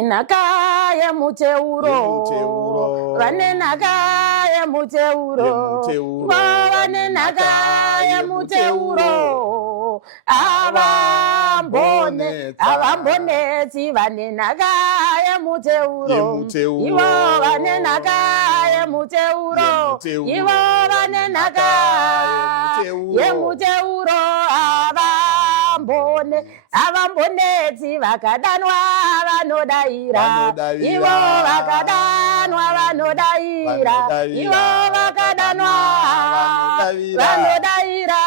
Naka ya muteuro, vane naka ya muteuro, vane naka ya muteuro, avambone vane naka ya muteuro, ivo vane naka ya muteuro, ivo vane naka ya muteuro, avambonezi vakadanwa vanodaira, ivo vakadanwa vanodaira, ivo vakadanwa vanodaira.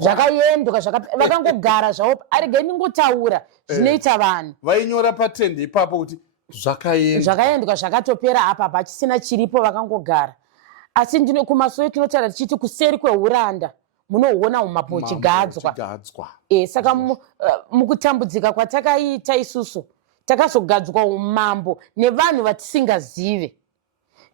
Zvakaendwa vakangogara zvavo arege ningotaura zvinoita vanhu vainyora patende ipapo kuti zvakaendwa zvakatopera apa pachisina chiripo vakangogara. Asi ndino kumasoro tinotaura tichiti kuseri kweuranda munoona umapo chigadzwa. Saka mukutambudzika kwatakaita isusu takazogadzwa umambo nevanhu vatisingazive,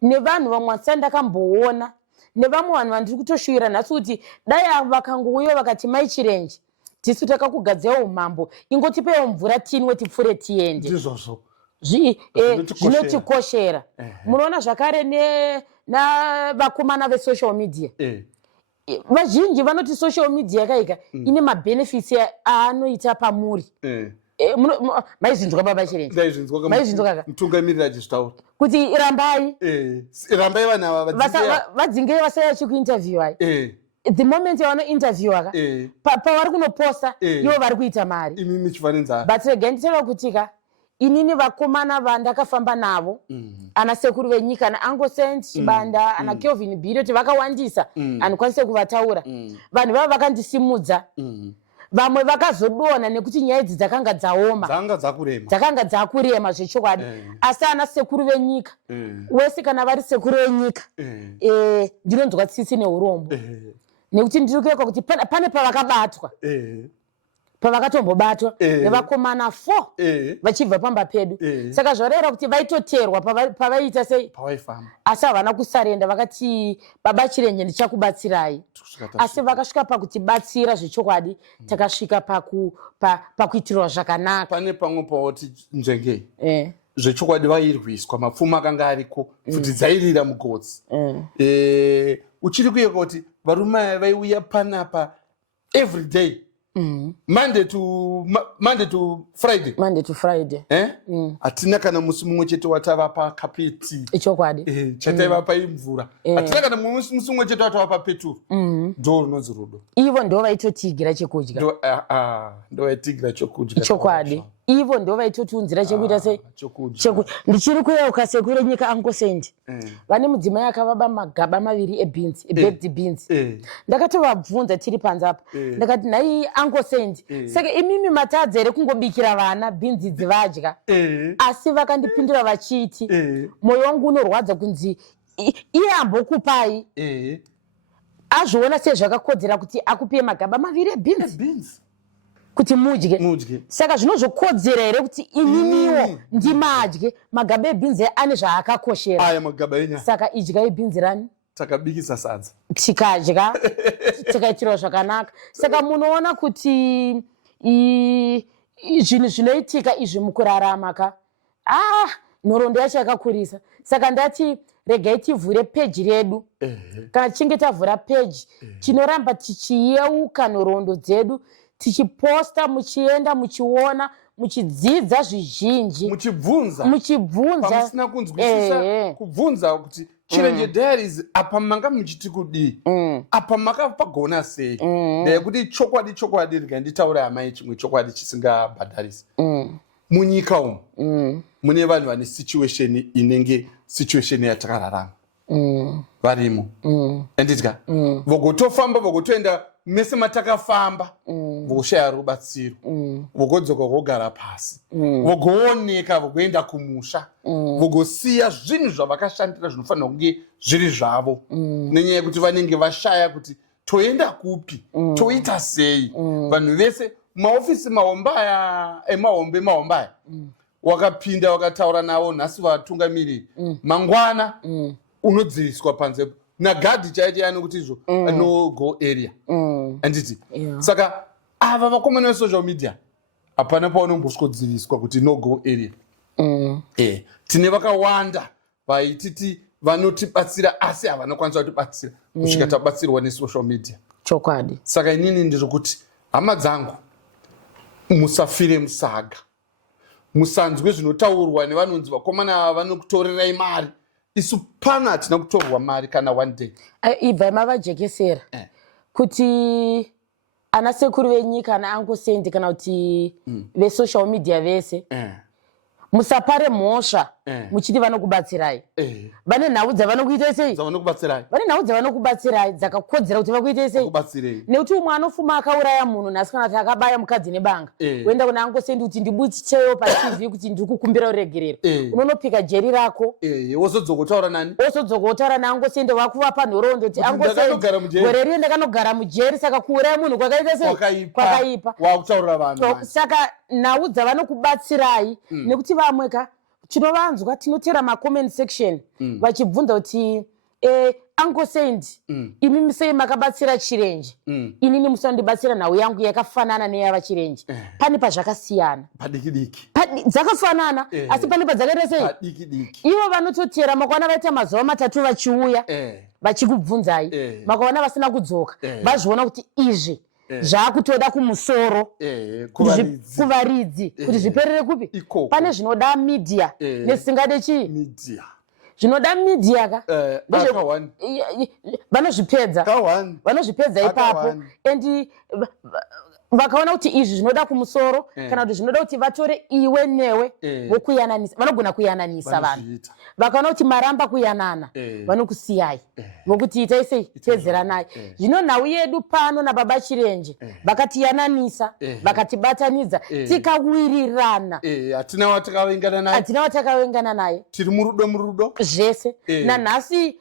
nevanhu vamwe vasati ndakamboona, nevamwe vanhu vandiri kutoshuvira nhasi kuti dai vakangouya vakati mai Chirenje tisu takakugadzira umambo, ingotipewo mvura tinwe tipfure tiende. Ndizvozvo zvinotikoshera. Munoona zvakare navakomana vesocial media. Vazhinji vanoti social media yakaika ine mabenefits aanoita pamuri. Maizinzwa baba Chirenje? Maizinzwa kaka? Mutungamiriri achizvitaura kuti rambai vanhu ava vadzingei vasaya chikuinterviewa. The moment yavano interviewa pavari kunoposta ivo vari kuita mari. Imimi chifanenza. But regai nditaura kutika inini vakomana vandakafamba navo ana sekuru venyika ana Angosent Chibanda ana Kelvin Birioti vakawandisa anokwanisa kuvataura. Vanhu vava vakandisimudza. Vamwe vakazodona nekuti nyaya idzi dzakanga dzaoma, dzakanga dzakurema zvechokwadi. Asi ana sekuru venyika wese kana vari sekuru venyika ndinonzwa tsitsi neurombo nekuti ndiri kuekwa kuti pane pavakabatwa, pavakatombobatwa nevakomana 4 vachibva pamba pedu. Saka zvareva kuti vaitoterwa pavaiita sei, asi havana kusarenda. Vakati baba Chirenje ndichakubatsirai, asi vakasvika pakutibatsira zvechokwadi. Takasvika pakuitirwa zvakanaka. Pane pamwe pawoti njenge zvechokwadi vairwiswa, mapfumo akanga ariko futi dzairira mugodzi. Uchiri kuyeka kuti varume vaiuya panapa every day, Monday to Friday. Hatina kana musi mumwe chete watavapa kapeti ichokwadi chataivapa imvura. Hatina kana musi mumwe chete watavapa peturu. Ndo runonzi rudo. Ivo ndo vaitotigira chekudya. Ndo vaitigira chokudya chokwadi. Ivo ndo vaitotiunzira chekuita sei ndichiri kuyeuka sekuru nyika Angosent vane mudzimai akavaba magaba 2 ebeans, baked beans. Ndakatovabvunza tiri panze apa ndakati nhai Angosent, saka imimi matadza here kungobikira vana beans idzi vadya? Asi vakandipindura vachiti mwoyo wangu unorwadza kunzi iye ambokupai azviona sezvakakodzera kuti akupiye magaba 2 ebeans kuti mudye. Saka zvinozokodzera here kuti ininiwo ndimadye magaba ebinzi ane zvaakakoshera. Aya magaba enya. Saka idya ebinzi rani takabikisa sadza tikadya tikaitirwa zvakanaka. Saka munoona kuti zvinhu zvinoitika izvi mukurarama nhoroondo yacho yakakurisa. Saka ndati regai tivhure peji redu. Kana tichinge tavhura peji tinoramba tichiyeuka nhoroondo dzedu, tichiposta, muchienda muchiona, muchidzidza zvizhinji, muchibvunza pamusina kunzwisisa kubvunza kuti Chirenje Diaries apa manga muchiti kudii, apa makapagona sei. Ndekuti chokwadi nditaura amai chimwe chokwadi chisingabhadharisi. Munyika umu mune vanhu vane situation inenge situation yatakararama varimo andidya vogotofamba vogotoenda mese matakafamba vogoshaya rubatsiro vogodzoka vogara pasi vogooneka vogoenda kumusha vogosiya zvinhu zvavakashandira zvinofanira kunge zviri zvavo nenyaya yekuti vanenge vashaya kuti toenda kupi, toita sei. Vanhu vese maofisi mahombaya emahombaya wakapinda wakataura navo nhasi vatungamiriri mangwana unodziviswa panze nagadhi chaicho anokuti izvo no go area anditi. Saka ava vakomana vesocial media hapana paunomboswodziviswa kuti no go area. Tine vakawanda vaititi vanotibatsira asi havanokwanisa kutibatsira kusvika tabatsirwa nesocial media. Chokwadi. Saka inini ndiri kuti hama dzangu musafire musaga, musanzwe zvinotaurwa nevanonzi vakomana vanokutorerai mari. Isu pano hatina kutorwa mari kana one day. Ibva mavajekesera kuti ana sekuru venyika ana Uncle kana kuti vesocial media vese musapare mhosva muchiti vanokubatsirai. Vane nhau dzavanokuita sei? Vane nhau dzavanokubatsirai dzakakodzera kuti vakuite sei? Nekuti umwe anofuma akauraya munhu nhasi kana kuti akabaya mukadzi nebanga. Woenda kuna Uncle kuti ndibuchicheyo paTV kuti ndiri kukumbira uregerero. Unonopika jeri rako. Wozodzokotaura nani? Wozodzokotaura naUncle wakuvapa nhoroondo kuti Uncle gore rino ndakanogara mujeri saka kuuraya munhu kwakaita sei? Kwakaipa. Wakutaurira vanhu. Saka nhau dzavanokubatsirai nekuti vamweka tinovanzwa tinotera macomment section vachibvunza kuti Uncle imi sei makabatsira Chirenje, inini musandibatsira nhau yangu yakafanana neyava Chirenje. Pane pazvakasiyana padiki dzakafanana asi pane padzakaita sei? Ivo vanototera makaona vaita mazuva matatu vachiuya vachikubvunzai makaona vasina kudzoka vazviona kuti izvi zvakutoda kumusoro kuvaridzi kuti zviperere kupi. Pane zvinoda media nesingade chii zvinoda media ka vanozvipedza ipapo and vakaona kuti izvi zvinoda kumusoro kana kuti zvinoda kuti vatore iwe newe vokuyananisa vanogona kuyananisa vanhu. Vakaona kuti maramba kuyanana vanokusiyai vokuti itai sei pedzeranai. Zvino nhau yedu pano nababa Chirenje vakatiyananisa vakatibatanidza tikawirirana. Hatina watakavengana naye tiri murudo zvese. Nanhasi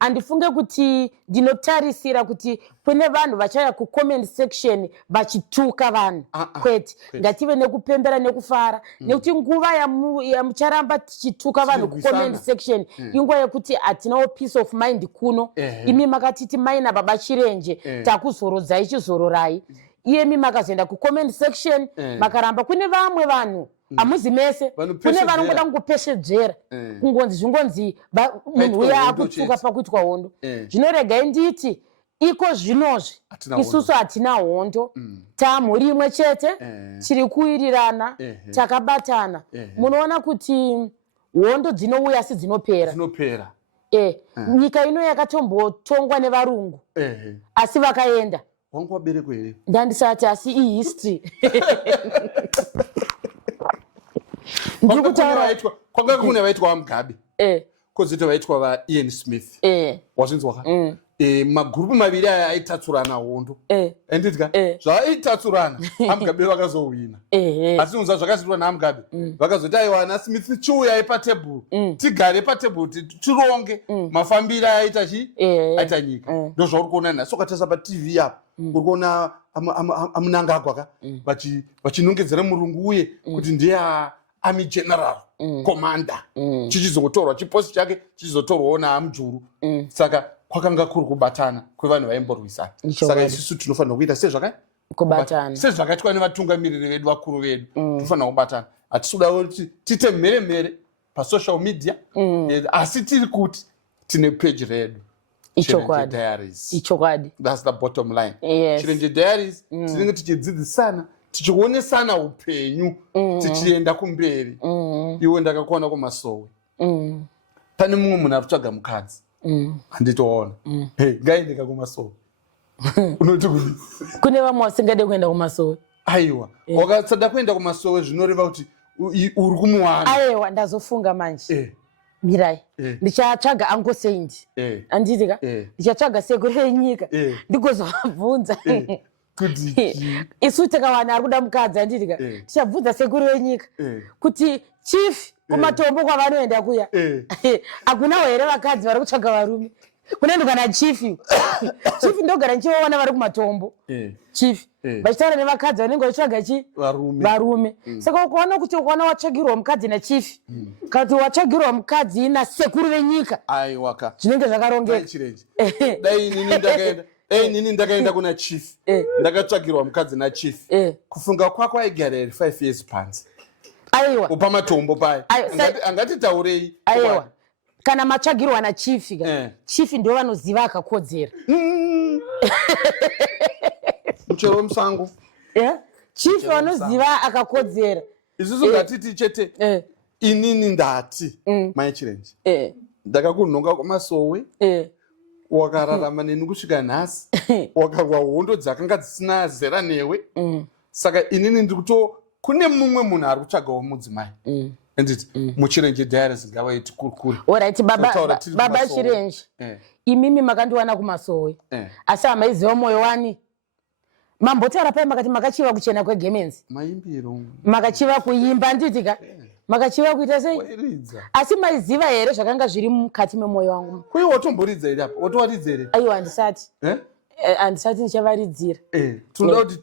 andifunge kuti ndinotarisira kuti kune vanhu vachaya kucomment section vachituka vanhu kwete. Ngative nekupembera nekufara nekuti nguva yamucharamba tichituka vanhu kucomment section inguva yekuti hatinawo peace of mind kuno. Imi makatiti maina baba Chirenje takuzorodzai chizororai. Iyemi makazoenda kucomment section makaramba. Kune vamwe vanhu amuzi mese kune vanongoda kungopeshedzera kungonzi zvingonzi munhu uya akutuka pakuitwa hondo. Zvinoregai nditi iko zvinozvi isusu hatina hondo tamhuri imwe chete tiri kuwirirana takabatana. Munoona kuti hondo dzinouya asi dzinopera. Nyika ino yakatombotongwa nevarungu asi vakaenda. Wangu wabereko here? Ndandisati asi history. Kwanga kune vaitwa vaMugabe kozita vaitwa vaIan Smith wazvinzwa ka magrupu maviri aya aitatsurana hondo andidya zvaitatsurana aMugabe vakazowina asi unza zvakazitirwa naMugabe vakazoti aiwa ana Smith chiuyai patebhuru tigare patebhuru tironge mafambiro aita aita nyika. Ndo zvauri kuona nhasi ukatasa paTV apa uri kuona amunangagwa ka vachinongedzera murungu uye kuti ndiye army general commander chichizotorwa chiposti chake chichizotorwawo naMujuru. Saka kwakanga kuri kubatana kwevanhu vaimborwisana. Saka isusu tinofanira kuita sezvakaitwa nevatungamiriri vedu vakuru vedu tinofanira kubatana. Hatisudawo kuti tiite mhere pasocial media asi tiri kuti tine page redu Chirenje Diaries. That's the bottom line. Chirenje Diaries tinenge tichidzidzisana tichionesana upenyu tichienda kumberi. Iwe ndakakuona kumasowe pane mumwe munhu arikutsvaga mukadzi handitoona ngaendeka kumasowe unoti kudi kune vamwe vasingade kuenda kumasowe. Aiwa wakasada kuenda kumasowe zvinoreva kuti uri kumuwana. Aiwa ndazofunga manje mirai ndichatsvaga Uncle anditi ka ndichatsvaga sekuru venyika ndikozovabvunza isu takawana ari kuda mukadzi anditi ka tichabvunza sekuru venyika kuti chief kumatombo kwavanoenda kuya hakuna here vakadzi vari kutsvaga varume. Kunoendwa na chief ndogara ndichivaona vari kumatombo chief vachitaura nevakadzi vanenge vachitsvaga varume. Saka ukaona kuti ukaona watsvagirwa mukadzi nachief kana kuti watsvagirwa mukadzi nasekuru venyika zvinenge zvakarongeka. Dai inini ndakaenda nini ndakaenda kuna chief ndakatsvagirwa mukadzi nachief kufunga kwako aigara here 5 years panze aiwa upa matombo paya angatitaurei aiwa kana matsvagirwa nachief chief ndio vanoziva akakodzera muchero wemusango chief vanoziva akakodzera isusu ngatiti chete inini ndati maichirenji ndakakunhonga kwamasowe wakararama neni kusvika nhasi wakarwa hondo dzakanga dzisina zera newe saka inini ndikuto kune mumwe munhu ari kutsvagawo mudzimai anditi muchirenje diaries ngavaiti kurikuri oright baba chirenje imimi makandiwana kumasowe asi hamaiziva moyo wani mambotaura pai makati makachiva kuchena kwegemenzi maimbiro makachiva kuimba nditika makachiva kuita sei asi maiziva here zvakanga zviri mukati memwoyo wangu kuyi watomboridza here apa watowaridza here aiwa handisati handisati ndichavaridzira tinoda kuti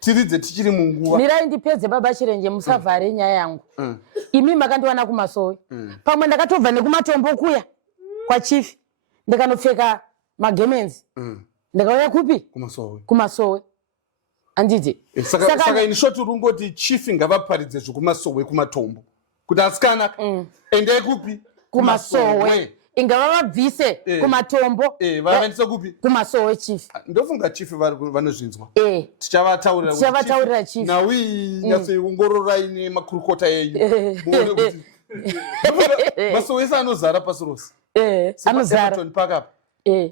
tiridze tichiri munguva mirai ndipedze baba chirenje musavhare nyaya yangu imi makandiwana kumasowe pamwe ndakatobva nekumatombo kuya kwachief ndikanopfeka magemenzi ndakauya kupi kumasowe anditi saka ini shoti rungoti chief ngavaparidze zvekumasowe kumatombo kuti asikanaka endai kupi kumasowe ingava vabvise kumatombo vaendese kupi kumasowe chief ndofunga chief vanozvinzwa tichavataurira chief nawi nyatsoiongororai nemakurukota enyu masowe ese anozara pasi rose anozara pakapa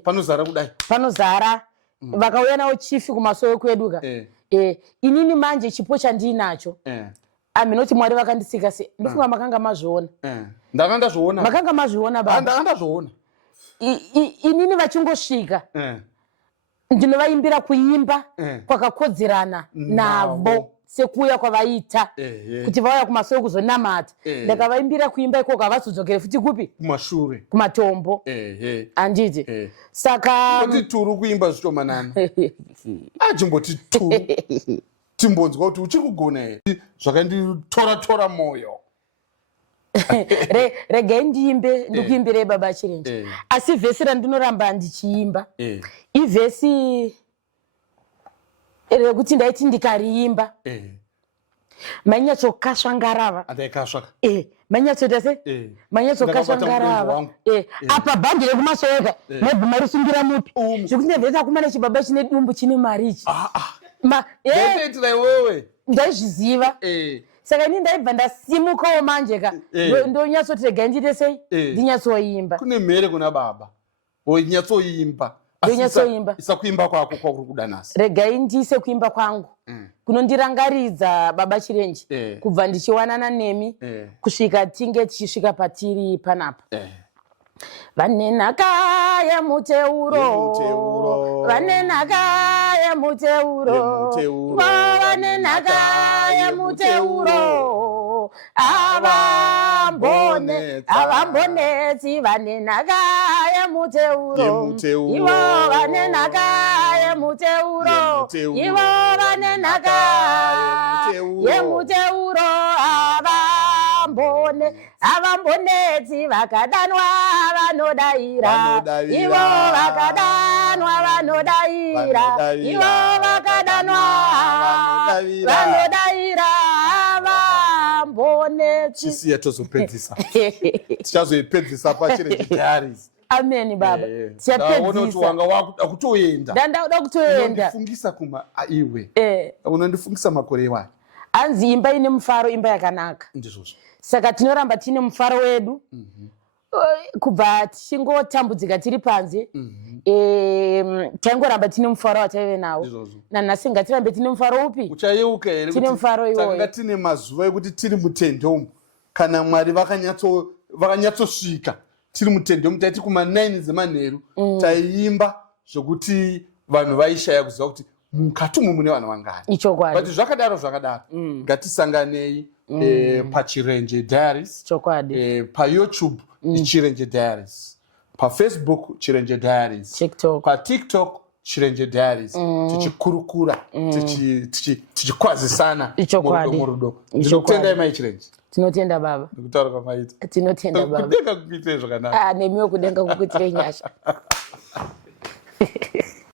panozara kudai panozara vakauya nawo chief kumasowe kweduka inini manje chipo chandinacho aminoti mwari vakandisika sei ndofunga makanga mazviona ndanga ndazviona makanga mazviona baba ndanga ndazviona inini vachingosvika ndinovaimbira kuimba kwakakodzerana navo sekuuya kwavaita kuti vauya kumasowe kuzonamata ndakavaimbira kuimba ikoko havazodzokere futi kupi kumashure kumatombo handiti saka kuti turu kuimba zvitomanana achimboti turu timbonzwa kuti uchiri kugona here zvakanditora mwoyo regai ndiimbe ndikuimbirei baba chirenje asi vhesi randinoramba ndichiimba ivhesi rekuti ndaiti ndikariimba manyatsokasvangarava manyatsoita se manyatsokasvangarava apa bhandi rekumasoweka maibhuma risungira mupi zvekuti nevhesi akumana chibaba chine dumbu chine marichi ndaizviziva saka ini ndaibva ndasimukawo manje ka ndonyatsoti regai ndiite sei ndinyatsoimba kune mhere kuna baba nyatsoimba isa kuimba kwako kwakuri kuda nhasi regai ndiise kuimba kwangu kunondirangaridza baba chirenje kubva ndichiwanana nemi kusvika tinge tichisvika patiri panapa vane nhaka yemuteuro vane nhaka yemuteuro vane nhaka yemuteuro avambonetsi vane nhaka yemuteuro ivo vane nhaka yemuteuro ivo vane nhaka yemuteuro avambonetsi vakadanwa vanodaira ivo vakadanwa vanodaira ivo vakadanwa vanodaira avambonetsi chisiya tozopedzisa tichazoipedzisa pachirenje diaries ameni baba tichapedzisa kuti wanga wakuda kutoenda ndandauda kutoenda unondifungisa kuma iwe unondifungisa makore ewayo hanzi imba ine mufaro imba yakanaka ndizvozvo saka tinoramba tine mufaro wedu kubva tichingotambudzika tiri panze taingoramba tine mufaro wataive nawo nanhasi ngatirambe tine mufaro upi uchayeuka here tine mufaro iwoyotanga tine mazuva ekuti tiri mutende umu kana mwari vakanyatsosvika tiri mutende umu taiti kuma9 dzemanheru taiimba zvokuti vanhu vaishaya kuziva kuti mukati umu mune vanhu vangani ichokwadi but zvakadaro ngatisanganei pachirenje diaries payoutube chirenje diaries pafacebook chirenje diaries patiktok chirenje diaries tichikurukura tichikwazisana murudo ndinokutendai mai chirenje tinotenda baba ndikutaura kwamaita tinotenda baba kudenga kukuitire zvakanaka nemiwo kudenga kukuitire nyasha